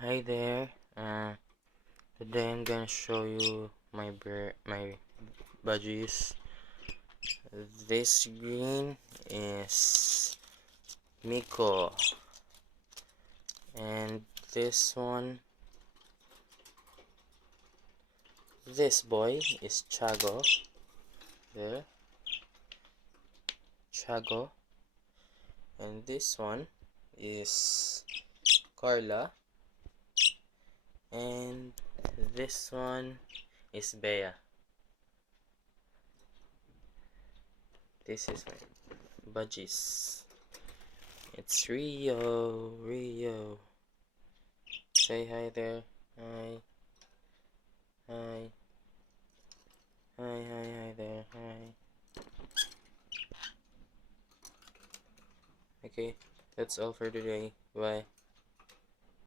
Hi there. Today I'm gonna show you my budgies. This green is Nico, and this boy is Chago. There, Chago, and this one is Carla, and this one is Bea. This is my budgies. It's Rio. Say hi there. Hi. Hi. Hi there. Hi. Okay, that's all for today. Bye.